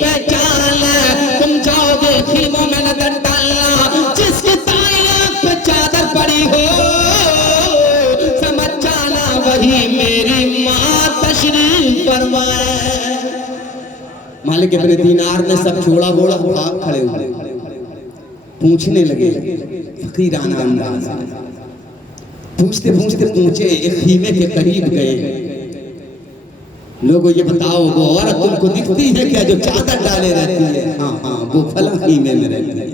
पहचान, तुम जाओगे खीमों में नजर डालना, जिसके दाएं आंख पे चादर पड़ी हो समझ जाना वही मेरी माँ तशरीफ फरमा है। मालिक इब्न दीनार ने सब छोड़ा बोला, भाग खड़े हुए, पूछने लगे फकीराना अंदाज, पूछते पूछते पहुंचे एक खीमे के करीब गए। लोगों ये बताओ वो औरत तुमको दिखती है क्या जो चादर डाले रहती है? हाँ हाँ वो फला खीमे में रहती है।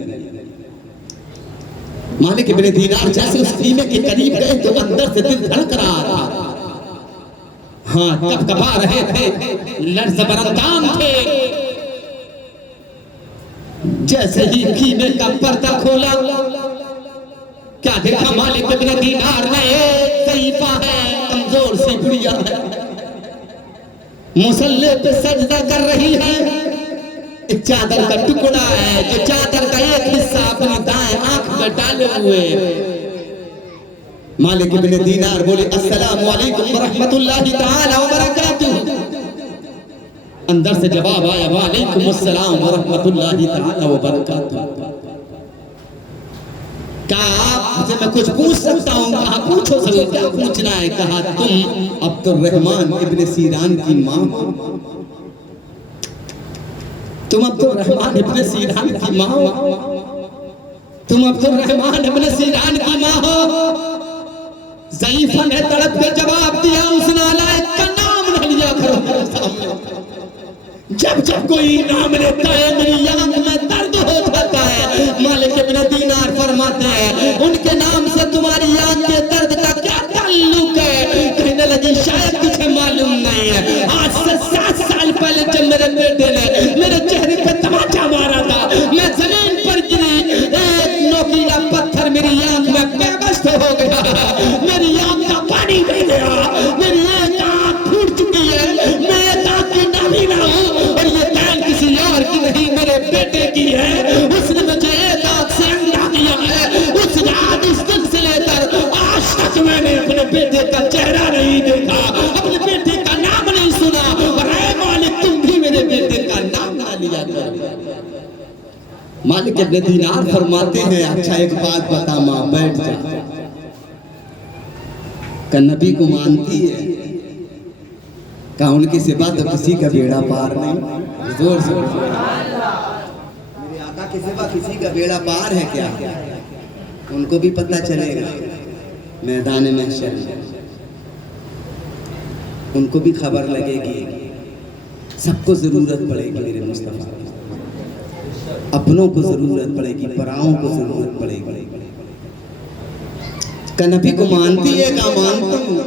मालिक इब्न दीनार जैसे उस खीमे के करीब गए तो अंदर से दिल धड़क रहा था, हाँ कपकपा रहे थे, लर्ज़ बरंदाम थे। जैसे ही खीमे का पर्दा खोला क्या देखा मालिक इब्न दीनार ने? सईफा है, कमजोर सी गुड़िया है, मुसल्ले पे सजदा कर रही है, एक चादर का टुकड़ा है जो चादर का एक हिस्सा अपनी दाएं आंख में डाले हुए। मालिक इब्न दीनार बोले अस्सलामु अलैकुम व रहमतुल्लाहि तआला व बरकातुहू। अंदर से जवाब आया वालेकुम अस्सलाम व रहमतुल्लाहि तआला व बरकातुहू। कहा आपसे मैं कुछ पूछ सकता हूँ? कहा पूछो सर, क्या पूछना है? कहा तुम अब्दुर्रहमान इब्न सीरान की माँ हो, तुम अब्दुर्रहमान इब्न सीरान की माँ हो, तुम अब्दुर्रहमान इब्न सीरान की माँ हो। ज़ईफ़ा ने तड़प के जवाब दिया उस नालायक का नाम न लिया करो मेरे सामने। जब जब कोई नाम लेता है मेरी आंख में दर्द हो जाता है। मालिक इब्न दीनार फरमाते हैं उनके नाम से तुम्हारी आंख के दर्द का क्या ताल्लुक है? कहने लगी शायद तुझे मालूम नहीं है, आज से 7 साल पहले जब मेरे बेटे ने मेरे चेहरे पे तमाचा मारा था, मैं जमीन पर गिरी, एक नोकीला पत्थर मेरी आंख में बेबस हो गया, मेरी आंख का पानी बह गया, मेरी एक आंख फूट चुकी है, मैं एक आंख की नाबीना हूँ और ये दाल किसी और की नहीं मेरे बेटे की है। उसने मुझे एक आंख से अंधा किया है, उस रात उस दिन से लेकर आज तक मैंने अपने बेटे का चेहरा नहीं देखा, अपने बेटे का नाम नहीं सुना, और ऐ मालिक तुम भी मेरे बेटे का नाम ना लिया करो। मालिक इब्न दीनार फरमाते हैं अच्छा एक बात बता माँ, बैठ जा। का नबी को मानती है? का उनकी सिवा तो किसी का बेड़ा पार नहीं? जोर से मेरे आका की सिवा किसी का बेड़ा पार है क्या? उनको भी पता चलेगा मैदान महशर में, उनको भी खबर लगेगी, सबको जरूरत पड़ेगी मेरे मुस्तफा, अपनों को जरूरत पड़ेगी, पराओं को जरूरत पड़ेगी। का नबी को मानती है? का मानती हूँ।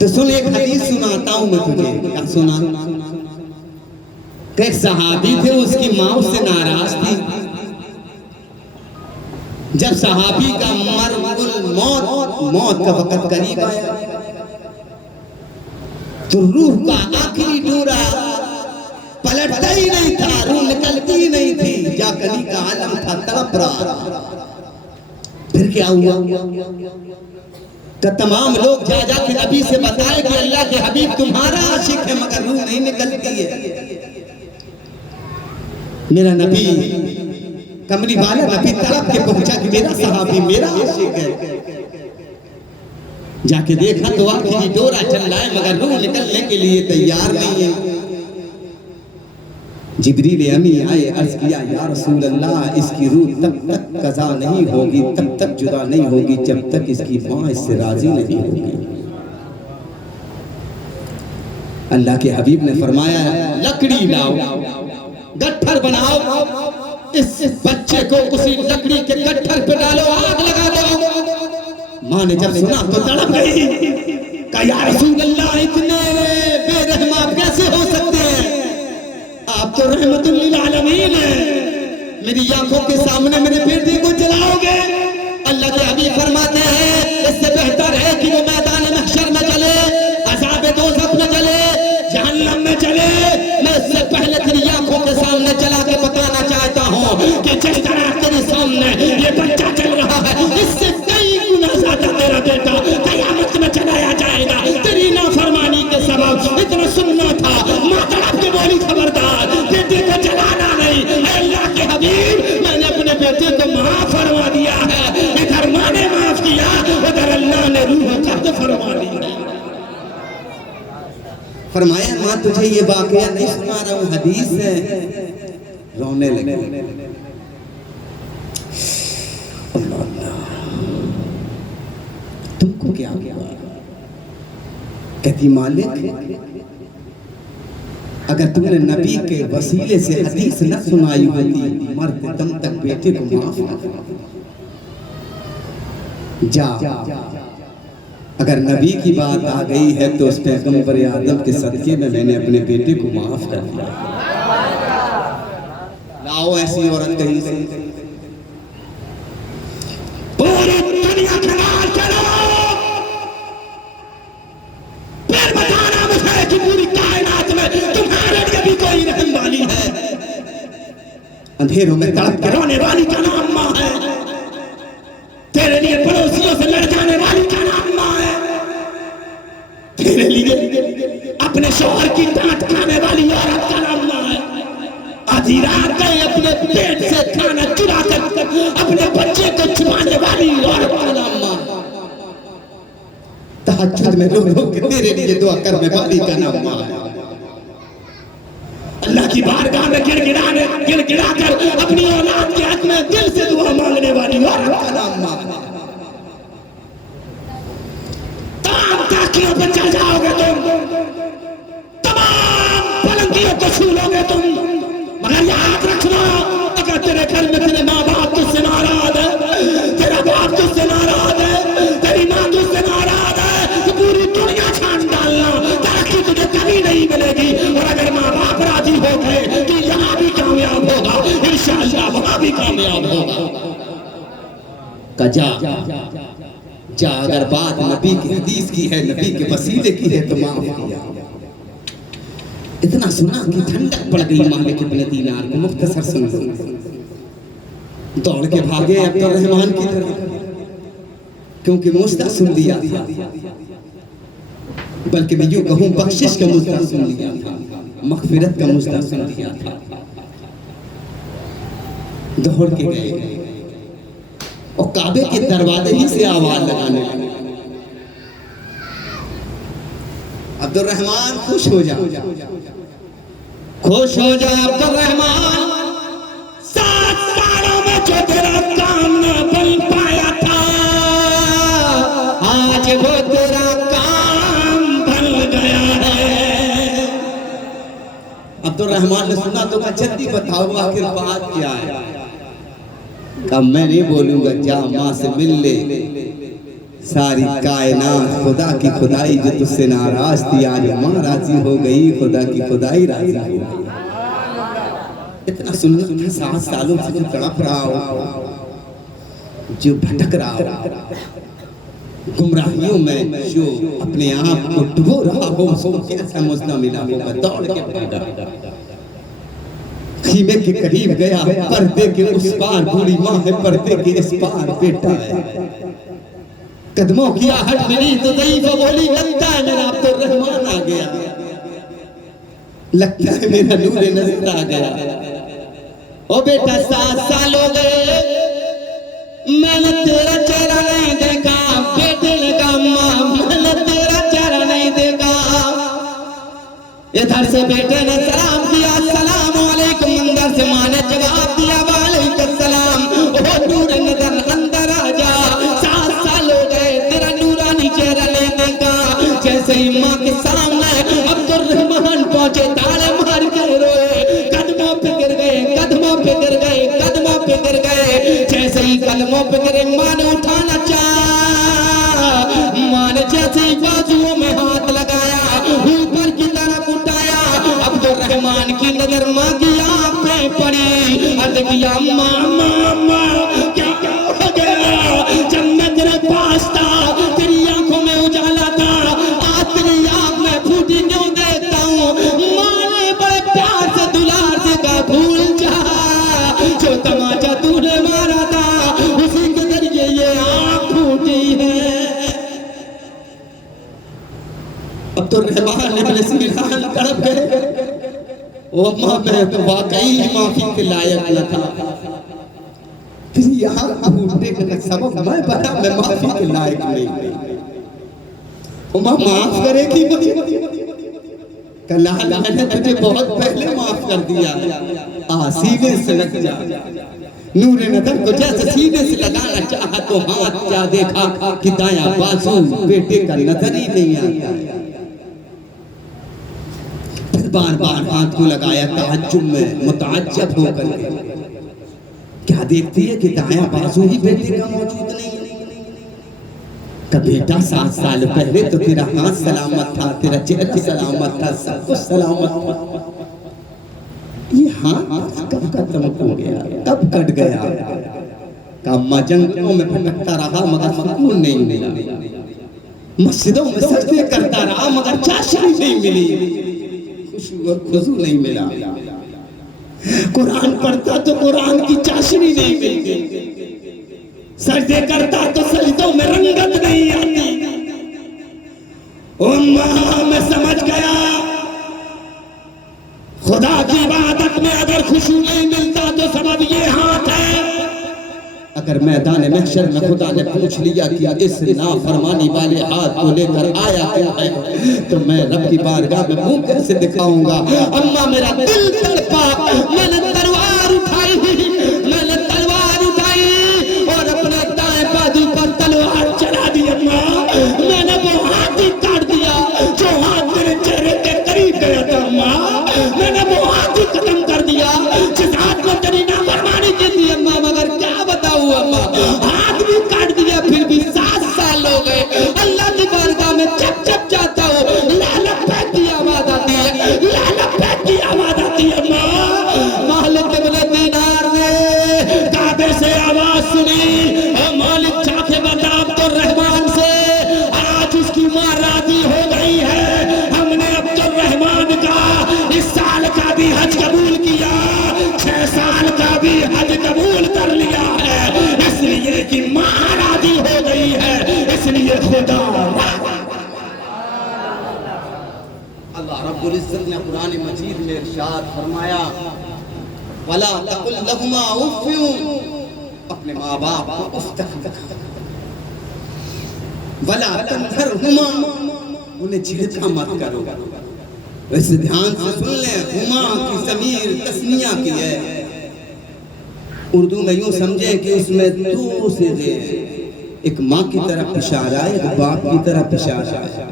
तो सुन एक हदीस सुनाता हूं मैं तुझे। क्या सुना? एक सहाबी थे, उसकी माँ उससे नाराज थी। जब सहाबी का मौत का वक्त करीब आया तो रूह का आखिरी डोरा पलटता ही नहीं था, रूह निकलती ही नहीं थी, जाकली का आलम था तड़प रहा। फिर क्या हुआ? तो तमाम लोग जा जा के नबी से बताए कि अल्लाह के हबीब तुम्हारा आशिक है मगर रूह नहीं निकलती है। मेरा नबी कमरी वाला नबी तड़प के पहुंचा कि मेरा सहाबी मेरा आशिक है। जाके देखा तो आखिरी डोरा चल रहा है मगर रूह निकलने के लिए तैयार नहीं है। जिब्रील अमी आए, अर्ज किया या रसूल अल्लाह इसकी रूह तब तक कज़ा नहीं होगी, तब तक जुदा नहीं होगी जब तक इसकी माँ इससे राजी नहीं होगी। अल्लाह के हबीब ने फरमाया लकड़ी लाओ, गट्ठर बनाओ, इस बच्चे को उसी लकड़ी के गट्ठर पे डालो, आग लगा दो। माँ ने जब सुना तो तड़प गई, कहा या रसूल अल्लाह इतने बेरहम आप कैसे हो सकते हैं? आप तो रहमतुल लिल आलमीन हैं, मेरी आंखों के सामने मेरे बेटे को जलाओगे? अल्लाह के हबीब फरमाते हैं इससे बेहतर है कि वो मैदान महशर में चले, अज़ाब दोज़ख में चले, जहन्नम में चले। मैं इससे पहले तेरी आंखों के सामने चला के बताना चाहता हूँ कि जिस तरह तेरे सामने ये बच्चा चल रहा है, इससे कई गुना ज्यादा तेरा बेटा कयामत में चलाया जाएगा। तेरी नाफरमानी के सबब इतना सुनना था, माँ तड़प के बोली खबरदार फरमाया माँ तुझे ये वाकया नहीं सुना रहा हूँ, हदीस है। रोने लगे। तुमको क्या हुआ? कहती मालिक अगर तुमने नबी के वसीले से हदीस न सुनाई होती मरते दम तक बेटे को माफ न करना। जा अगर नबी की बात आ गई है तो उस पैगंबर आदम के सदके में मैंने अपने बेटे को माफ कर दिया। लाओ ऐसी औरत कहीं से पूरी दुनिया खराब चलो, फिर बताना मुझे कि पूरी कायनात में तुम्हारे लिए भी कोई रहम वाली है। अंधेरों में तड़प के रोने वाली का नाम माँ है, तेरे लिए पड़ोसियों से लड़ जाने वाली का नाम माँ है, तेरे लिए अपने शौहर की डांट खाने वाली औरत का नाम माँ है, आधी रात में अपने पेट से खाना चुरा कर अपने बच्चे को छुपाने वाली औरत का नाम माँ, तहज्जुद में रो रो के तेरे लिए दुआ करने वाली का नाम माँ है, अल्लाह की बारगाह में गिड़गिड़ा कर अपनी औलाद के हक में दिल से दुआ मांगने वाली औरत का नाम माँ है। तमाम ताकियों पर चढ़ जाओगे तुम, तमाम बुलंदियों को छू लोगे तुम, मगर याद रखना अगर तेरे घर में तेरे माँ बाप तुझसे नाराज है, तेरा बाप तुझसे नाराज है, तेरी माँ तुझसे नाराज है, तो पूरी दुनिया छान डालना, तरक्की तुझे कभी नहीं मिलेगी। और अगर माँ बाप राजी हो गए तो यहाँ भी कामयाब होगा, इंशाअल्लाह वहाँ भी कामयाब होगा। जा अगर बात नबी की हदीस की है, नबी के वसीले की है तो माफ किया। इतना सुना कि ठंडक पड़ गई मालिक इब्न दीनार को। मुख्तसर सुन, दौड़ के भागे अब्दुर्रहमान की तरफ, क्योंकि मुस्ता सुन लिया था, बल्कि मैं यूं कहूं बख्शिश का मुस्ता सुन लिया था, मगफिरत का मुस्ता सुन लिया था। दौड़ के गए और काबे के दरवाजे ही से आवाज लगाने लगे, अब्दुर्रहमान खुश हो जा, खुश हो जा अब्दुर्रहमान, 7 सालों में जो तेरा काम न बन पाया था, आज वो तेरा काम बन गया है। अब्दुर्रहमान ने सुना तो कहा जल्दी बताओ आखिर बात क्या है। कहा मैं नहीं बोलूंगा, जा माँ से मिल ले, सारी कायनात खुदा की खुदाई जो तुझसे नाराज थी आज माँ राजी हो गई, खुदा की खुदाई राजी हो गई। इतना सुनना 7 सालों से जो तड़प रहा हो, जो भटक रहा हो, गुमराहियों में जो अपने आप को डुबो रहा हो, उसको कैसा मुझना मिला होगा। दौड़ के भागा, खीमे के करीब गया, पर्दे के उस पार बूढ़ी माँ है, पर्दे के इस पार बेटा है। कदमों की आहट मिली तो ज़ईफ़ा बोली लगता है मेरा अब्दुर्रहमान आ गया, लगता है मेरा नूर नज़र आ गया। ओ बेटा 7 साल हो गए मैंने तेरा चेहरा नहीं देखा। बेटे ने कहा माँ मैंने तेरा चेहरा नहीं देखा। इधर से बेटे ने सलाम किया, अस्सलाम वालेकुम, अंदर से माँ ने जवाब दिया वालेकुम सलाम। ओ नूर नज़र अंदर आ जा, 7 साल हो गए तेरा नूरानी चेहरा नहीं देखा। जैसे ही माँ के सामने अब्दुर्रहमान पहुंचे ताले मार के रोए, कदमों पे गिर गए, कदमों पे गिर गए, कदमों पे गिर गए। जैसे ही कदमों पे गिरे माँ ने उठाना चाहा, माँ ने जैसे ही बाजुओं में हाथ लगाया ऊपर की तरफ उठाया, अब्दुर्रहमान की नजर माँ की आँख पे पड़ी। अर्ज़ किया माँ माँ माँ क्या हो गया? जब मैं तेरे पास था तेरी आंखों में उजाला था, आज तेरी आँख में फूटी क्यों देखता हूँ? माँ ने बड़े प्यार से दुलार से कहा भूल जा, जो तमाचा तूने मारा था उसी के जरिए ये आँख फूटी है। अब्दुर्रहमान इब्न सीरान तड़प गए, ओ माँ मैं तो वाकई माफी के लायक न था, तेरी आँख फूटने का सबब मैं बना, मैं माफी के लायक नहीं। ओ माँ माफ करेगी मुझे, कला मैंने तुझे बहुत पहले माफ कर दिया, सीने से लग जा। नूर नजर को जैसे सीने से लगाना चाहा तो हाथ क्या देखा कि दाया बाजू बेटे का नजर ही नहीं आता। फिर बार बार हाथ को लगाया तहज्जुद में मुताज्जब होकर के, क्या देखती है कि दाया बाजू ही बेटे का मौजूद नहीं है। का बेटा 7 साल पहले तो तेरा हाथ सलामत था, तेरा चेहरा सलामत था, सब कुछ सलामत था। ये हाथ कब खत्म हो गया, कब कट गया? का अम्मा जंगलों में भटकता रहा मगर सुकून नहीं मिला, मस्जिदों में सजदे करता रहा मगर चाशनी नहीं मिली, खुशबू और खुशबू नहीं मिला। कुरान पढ़ता तो कुरान की चाशनी नहीं मिलती, सजदे करता तो सजदों में रंगत नहीं आती। अम्मा मैं समझ गया, खुदा की इबादत में अगर खुशी नहीं मिलता तो सबब ये हाथ है। अगर मैदान महशर में खुदा ने पूछ लिया कि इस नाफरमानी वाले हाथ को लेकर आया क्या है, तो मैं रब की बारगाह में मुंह कैसे दिखाऊंगा? अम्मा मेरा दिल तड़पा, मैंने तलवार उठाई, मैंने तलवार उठाई और अपने दाएं बाजू पर तलवार चला दी। अम्मा मैंने वो हाथ ही काट दिया जो हाथ तेरे चेहरे के करीब गया था। अम्मा मैंने वो हाथ ही खत्म कर दिया जिस हाथ को तेरी नाफरमानी की थी। अम्मा मगर क्या बताऊं अम्मा, हाथ भी काट दिया फिर भी 7 साल हो गए। अल्लाह की बारगाह में जब जब जाता हूँ लाला पैक की आवाज आती है, लाला पैक की आवाज आती है। अम्मा मालिक इब्न दीनार ने काबे से आवाज सुनी, मालिक जाके बता अब्दुल रहमान से आज उसकी माँ राजी हो गई है, हमने अब्दुल रहमान का इस साल का भी हज कबूल किया, 6 साल का भी हज कबूल कर लिया है, इसलिए कि माँ राजी हो गई है, इसलिए खुदा। अल्लाह रब्बुल इज्जत ने कुरान मजीद में इरशाद फरमाया, वला तकुल लहुमा उफ़्फ़िन, अपने माँ बाप को उफ़ तक कहा, वला तनहरहुमा, उन्हें झिड़का मत करो। वैसे ध्यान से सुन ले, हुमा की ज़मीर तस्निया की है, उर्दू में यूं समझे कि उसमें 2 सिरे, एक माँ की तरफ इशारा है, एक बाप की तरफ इशारा है।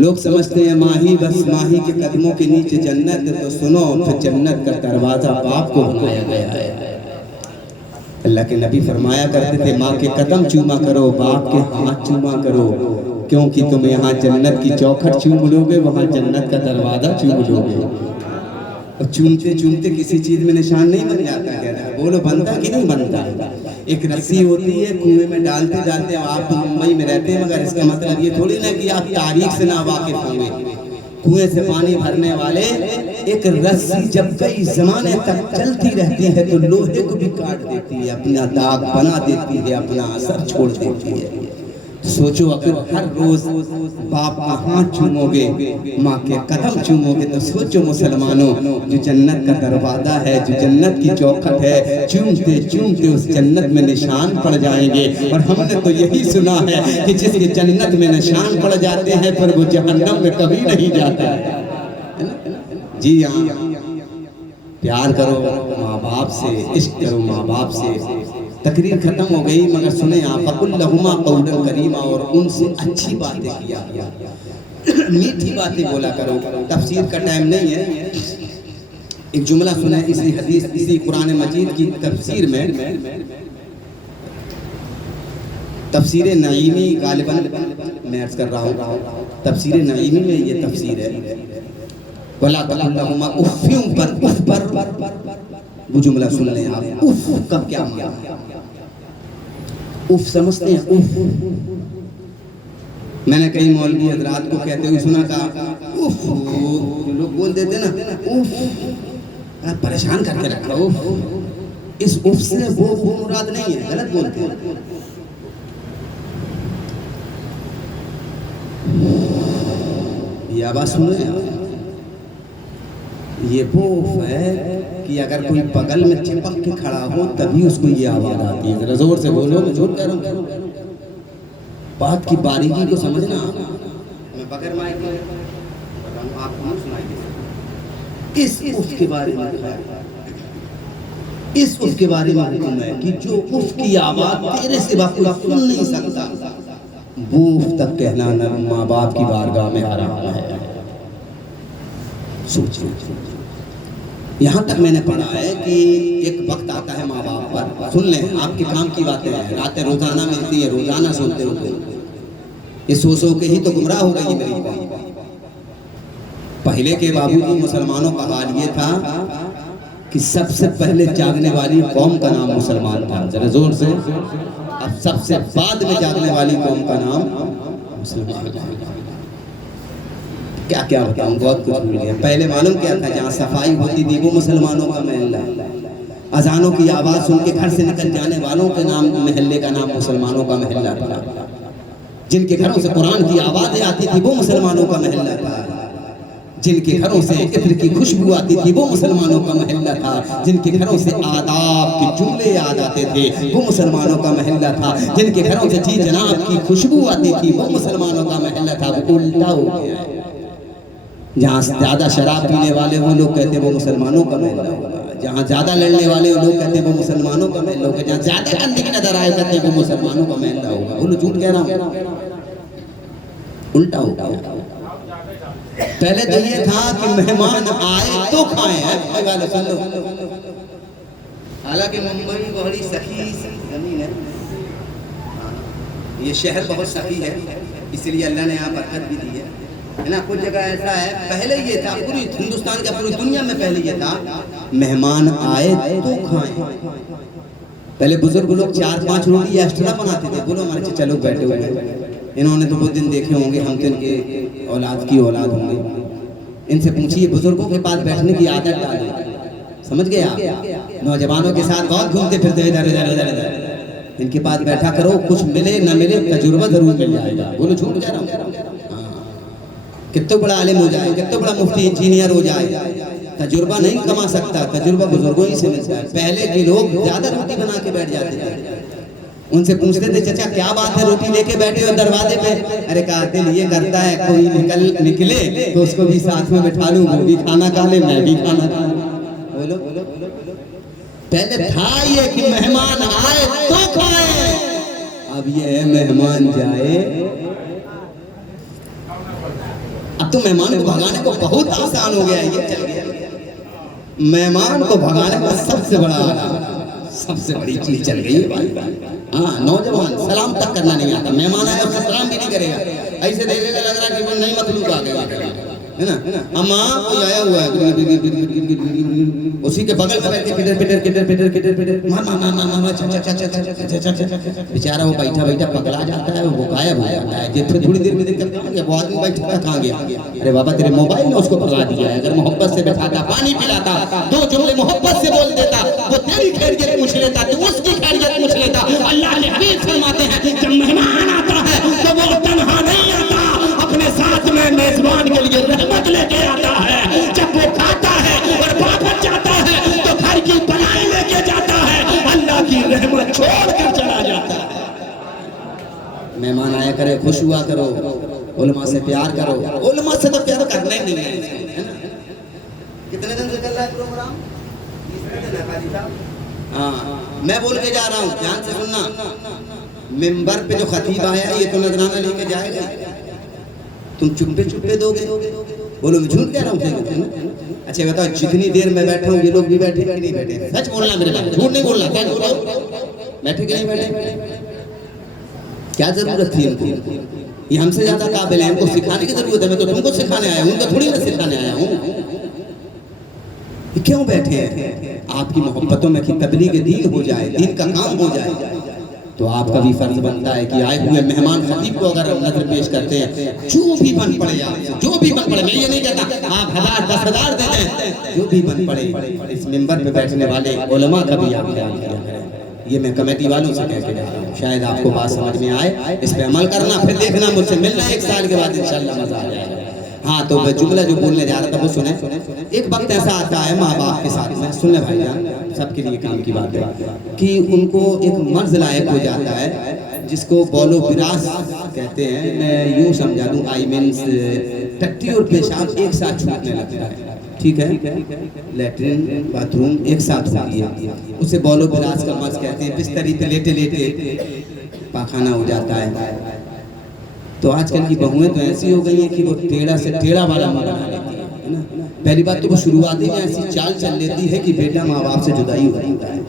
लोग समझते हैं माही बस माही के कदमों के नीचे जन्नत है, तो सुनो फिर जन्नत का दरवाजा बाप को बनाया गया है। अल्लाह के नबी फरमाया करते थे माँ के कदम चूमा करो, बाप के हाथ चूमा करो, क्योंकि तुम यहाँ जन्नत की चौखट चूम लोगे, वहाँ जन्नत का दरवाजा चूम लोगे। और चूमते चूमते किसी चीज में निशान नहीं बन जाता है, बोलो बनता कि नहीं बनता? एक रस्सी होती है कुएं में डालते जाते, आप तो मुंबई में रहते हैं मगर इसका मतलब ये थोड़ी ना कि आप तारीख से ना वाकिफ होंगे। कुएं से पानी भरने वाले एक रस्सी जब कई जमाने तक चलती रहती है तो लोहे को भी काट देती है, अपना दाग बना देती है, अपना असर छोड़ देती है। सोचो अगर हर रोज बाप का हाथ चूमोगे, माँ के कदम चूमोगे, तो सोचो मुसलमानों जो जन्नत का दरवाजा है, जो जन्नत की चौखट है, चूमते चूमते उस जन्नत में निशान पड़ जाएंगे। और हमने तो यही सुना है कि जिसके जन्नत में निशान पड़ जाते हैं पर वो जहन्नम में कभी नहीं जाता है। जी हाँ, प्यार करो माँ बाप से, इश्क करो माँ बाप से। तकरीर खत्म हो गई मगर सुने आप, फकुल लहुमा कौलन करीमा, और उनसे अच्छी बातें किया, मीठी बातें बोला करो। तफसीर का टाइम नहीं है, एक जुमला सुना इसी हदीस, इसी कुरान मजीद की तफसीर में, तफसीर नईमी गालिबन मैं अर्ज कर रहा हूँ, तफसीर नईमी में ये तफसीर है, वला तकुल लहुमा उफ़्फ़िन पर उफ़ पर वो जुमला सुन लें आप। उफ़ का क्या मतलब? उफ़ समझते हैं? उफ़ मैंने कई मौलवी हजरात को कहते हुए सुना का उफ़, लोग बोल देते ना उफ़, आप परेशान करके रखा। उफ़, इस उफ़ से वो मुराद नहीं है, गलत बोलते हैं। ये आवाज सुन रहे हैं? ये वो है कि अगर कोई बगल में चिपक के खड़ा हो तभी उसको ये आवाज आती है। जरा जोर से बोलो, मैं झूठ कह रहा हूँ। बात की बारीकी को समझना। मैं बगैर माइक में हूँ, आपको नहीं सुनाई दे। इस उफ के बारे में लिखा है, इस उफ के बारे में हुक्म है कि जो उफ की आवाज तेरे सिवा कोई सुन नहीं सकता, वो उफ तक कहना न माँ बाप की बारगाह में हराम है। सोचिए, यहाँ तक मैंने पढ़ा है कि एक वक्त आता है माँ बाप पर, सुन लें आपके काम की बातें हैं, रातें रोजाना मिलती है, रोजाना सुनते हो तो ये सो के ही तो गुमराह हो गई मेरी बात। पहले के बाबूजी मुसलमानों का हाल ये था कि सबसे पहले जागने वाली कौम का नाम मुसलमान था, जरा जोर से। अब सबसे बाद में जागने वाली कौम का नाम मुसलमान। क्या क्या बताऊं, बहुत कुछ भूल गया। पहले मालूम क्या था, जहाँ सफाई होती थी वो मुसलमानों का महल्ला, अजानों की आवाज सुन के घर से निकल जाने वालों के नाम महल्ले का नाम मुसलमानों का महल्ला था, जिनके घरों से कुरान की आवाजें आती थी वो मुसलमानों का महल्ला था, जिनके घरों से इत्र की खुशबू आती थी वो मुसलमानों का महल्ला था, जिनके घरों से आदाब के जुमले याद आते थे वो मुसलमानों का महल्ला था, जिनके घरों से जी जनाब की खुशबू आती थी वो मुसलमानों का महल्ला था। वो उल्टा हो गया है, जहाँ ज्यादा शराब पीने वाले वो लोग कहते वो मुसलमानों का महल्ला होगा, जहाँ ज्यादा लड़ने वाले वो लोग कहते वो मुसलमानों का महल्ला होगा, जहाँ ज्यादा करने की नजर आए कहते वो मुसलमानों का महल्ला होगा। बोलो झूठ कह रहा हूँ, उल्टा हो गया। पहले तो ये था कि मेहमान आए तो खाएं, हालांकि मुंबई बड़ी सखी जमीन है, ये शहर बहुत सखी है, इसलिए अल्लाह ने यहाँ बरकत भी दी है ना। कुछ जगह ऐसा है, पहले ये था पूरी हिंदुस्तान का, पूरी दुनिया में पहले ये था मेहमान आए तो खाएं। पहले बुजुर्ग लोग 4-5 रोटी एक्स्ट्रा बनाते थे। बोलो हमारे चचा लोग बैठे हुए, इन्होंने तो बहुत दिन देखे होंगे, हम तो इनके औलाद की औलाद होंगे, इनसे पूछिए बुजुर्गों के पास बैठने की आदत डालें, समझ गए आप। नौजवानों के साथ बहुत घूमते फिरते इधर इधर इधर इधर, इनके पास बैठा करो, कुछ मिले न मिले तजुर्बा जरूर मिल जाएगा। बोलो झूठ कह रहा हूँ, कितना बड़ा आलिम हो जाए, कितना बड़ा मुफ्ती इंजीनियर हो जाए, तजुर्बा नहीं कमा सकता, तजुर्बा बुजुर्गों ही से मिलता है। पहले के लोग ज्यादा रोटी बना के बैठ जाते थे, उनसे पूछते थे चचा क्या बात है रोटी लेके बैठे हो दरवाजे पे, अरे कहा दिल ये करता है कोई निकले तो उसको भी साथ में बैठा लूं, वो भी खाना खा ले मैं भी खाना खा लूं। बोलो पहले था ये कि मेहमान आए तो खाए, अब ये है मेहमान जाए। अब तो मेहमान को भगाने को बहुत आसान हो गया है, ये चल गया मेहमान को भगाने का सबसे बड़ी चीज चल गई है भाई। हाँ, नौजवान सलाम तक करना नहीं आता, मेहमान आया उससे सलाम भी नहीं करेगा, ऐसे देखेगा लग रहा है कि वो नई मखलूक आ गई है ना। अम्मा कोई आया हुआ है, उसी के बगल में बैठ के पिटर पिटर पिटर पिटर पिटर पिटर मामा बेचारा वो बैठा बैठा पकड़ा जाता है, वो गायब हो जाता है। फिर थोड़ी देर में देखकर वो आदमी बैठा कहाँ गया, अरे बाबा तेरे मोबाइल ने उसको पकड़ा दिया है। अगर मोहब्बत से बैठाता, पानी पिलाता, 2 जुमले मोहब्बत से बोल देता, वो तेरी खैरियत पूछ लेता, तो उसकी खैरियत पूछ लेता। अल्लाह के हबीब फरमाते हैं जब मेहमान आता है तो वो तन्हा नहीं आता, अपने साथ में मेजबान के लिए रहमत लेके आता है। जब वो खाता है और वापस जाता है तो घर की बनाई लेके जाता है, अल्लाह की रहमत छोड़ कर चला जाता है। मेहमान आया करे, खुश हुआ करो, उलमा से प्यार करो। उलमा से तो प्यार करना ही नहीं है ना। कितने दिन से चल रहा है प्रोग्राम? हाँ, मैं बोल के जा रहा हूँ, ध्यान से सुनना। मिंबर पे जो खतीब आया ये तो नजराना लेके जाएगा, तुम चुप्पे चुप्पे दोगे? बोलो मैं झूठ कह रहा हूँ? अच्छा बताओ, जितनी देर मैं बैठा हूँ ये लोग भी बैठे कि नहीं बैठे? सच बोलना मेरे बात, झूठ नहीं बोलना। क्या बोल रहा हूँ, बैठे कि नहीं बैठे? क्या जरूरत थी इनको? ये हमसे ज्यादा काबिल है, इनको सिखाने की जरूरत है। मैं तो तुमको सिखाने आया हूँ, उनको थोड़ी ना सिखाने आया हूँ। क्यों बैठे हैं? आपकी मोहब्बतों में कि तबलीग दीन हो जाए, दीन का काम हो जाए, तो आपका भी फर्ज बनता है कि आए हुए मेहमान खतीब को अगर नजर पेश करते हैं, जो भी बन पड़े आप, जो भी बन पड़े, मैं ये नहीं कहता आप 1000 10,000 दे दें, जो भी बन पड़े, इस मिंबर पे बैठने वाले उलमा का भी आप ख्याल किया करें। ये मैं कमेटी वालों से कह के जा रहा हूँ, शायद आपको बात समझ में आए, इस पे अमल करना, फिर देखना मुझसे मिलना 1 साल के बाद इंशाल्लाह मजा आ जाएगा। हाँ, तो जुमला जो बोलने जा रहा था वो सुने। एक वक्त ऐसा आता है माँ बाप के साथ में, सुन ले भाईजान, सबके लिए काम की बात है, कि उनको एक मर्ज लायक हो जाता है जिसको बौलो विरास कहते हैं। मैं यूँ समझा दूँ, आई मीन्स टट्टी और पेशाब एक साथ छूटने लगता है, ठीक है, लेटरिन बाथरूम एक साथ होती है, उसे बौलो बिलास का मर्ज कहते हैं। बिस्तरी पे लेटे लेटे पाखाना हो जाता है। तो आजकल की बहुएं तो ऐसी हो गई हैं कि वो टेढ़ा से टेढ़ा वाला मुंह बना लेती है ना। पहली बात तो वो शुरुआती में ऐसी चाल चल लेती है कि बेटा माँ बाप से जुदाई हो जाता है,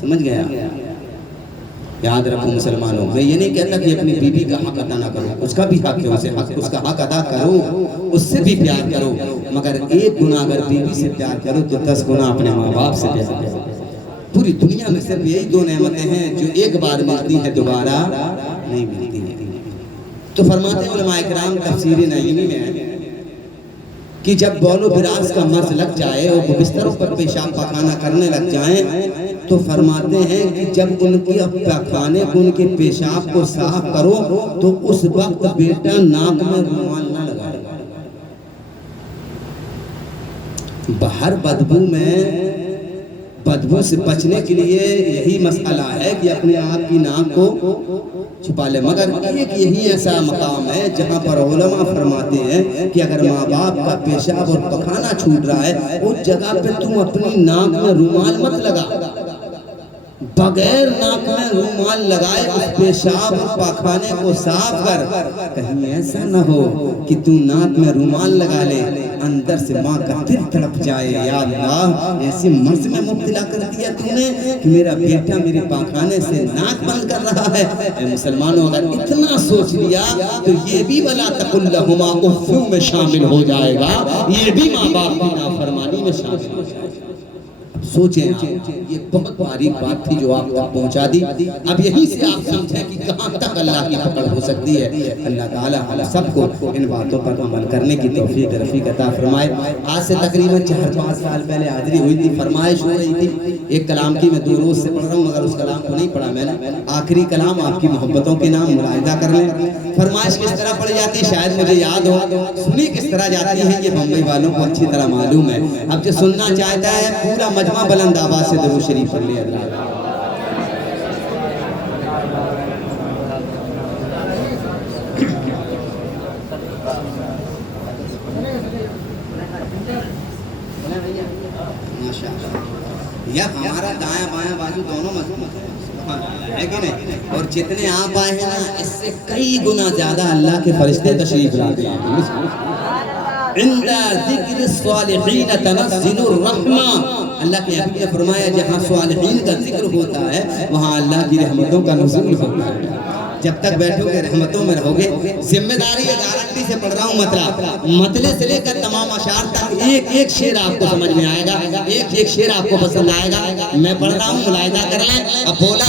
समझ गया। याद रखो मुसलमानों, मैं ये नहीं कहता कि अपनी बीवी का हक अदा ना करो, उसका भी हक है, उसे हक, उसका हक अदा करो, उससे भी प्यार करो, मगर एक गुना अगर बीवी से प्यार करो तो 10 गुना अपने माँ बाप से प्यार करो। पूरी दुनिया में सिर्फ यही 2 नेमतें हैं जो एक बार मिलती हैं, दोबारा नहीं मिलती है। तो फरमाते हैं उलमाए किराम तफसीर नईमी में कि जब बौलो बिरास का मर्ज लग जाए और वो बिस्तरों पर पेशाब पाखाना करने लग जाएं, तो फरमाते हैं कि जब उनके पाखाने को, उनके पेशाब को साफ करो तो उस वक्त बेटा नाक में रुमाल ना लगाए। बाहर बदबू से बचने के लिए यही मसला है कि अपने आप की नाक को छुपा ले। मगर एक यही ऐसा मकाम है जहाँ पर उलमा फरमाते हैं कि अगर माँ बाप का पेशाब और पखाना छूट रहा है, उस जगह पे तुम अपनी नाक में रुमाल मत लगा, बगैर नाक में रुमाल लगाए उस पेशाब और पाखाने को साफ कर। कहीं ऐसा न हो कि तू नाक में रुमाल लगा ले, अंदर से माँ का दिल तड़प जाए, या अल्लाह ऐसी मर्ज में मुब्तला कर दिया तूने कि मेरा बेटा मेरे पाखाने से नाक बंद कर रहा है। मुसलमानों, अगर इतना सोच लिया तो ये भी वला तकुल्लहुमा उफ़्फ़ुम में शामिल हो जाएगा, ये भी माँ बाप की नाफरमानी में शामिल हो जाएगा। सोचें, ये बहुत बारीक बात थी जो आप तक पहुंचा दी। अब यहीं से आप समझें कि कहां तक अल्लाह की पकड़ हो सकती है। अल्लाह ताला हम सबको इन बातों पर अमल करने की तौफीक रफ़ीक अता फरमाए। आज से तकरीबन 4-5 साल पहले हाजिरी हुई थी, फरमाइश हो रही थी एक कलाम की, मैं 2 रोज़ से पढ़ रहा हूँ मगर उस कलाम को नहीं पढ़ा मैंने। आखिरी कलाम आपकी मोहब्बतों के नाम मुलाहिदा कर लें। फरमाइश किस तरह पढ़ जाती है शायद मुझे याद हो, सुनी किस तरह जाती है ये बम्बई वालों को अच्छी तरह मालूम है। अब जो सुनना चाहता है पूरा मजमा बुलंद आवाज से दरूद शरीफ पढ़ ले। या हमारा दाया बाया बाजू दोनों मजबूत है कि नहीं, और जितने आप आए हैं ना इससे कई गुना ज्यादा अल्लाह के फरिश्ते तशरीफ लाते हैं। इंदा ज़िक्र स्वालिहीन तनज़्ज़िलुर रहमा, अल्लाह के हबीब ने फरमाया जहाँ स्वालिहीन का जिक्र होता है वहाँ अल्लाह की रहमतों का नुज़ूल होता है। जब तक बैठोगे रहमतों में रहोगे। जिम्मेदारी गारंटी से पढ़ रहा हूँ, मतले से लेकर तमाम अशार तक एक एक शेर आपको समझ में आएगा, एक एक शेर आपको पसंद आएगा। मैं पढ़ रहा हूँ, मुलाहिदा कर लें। अब बोला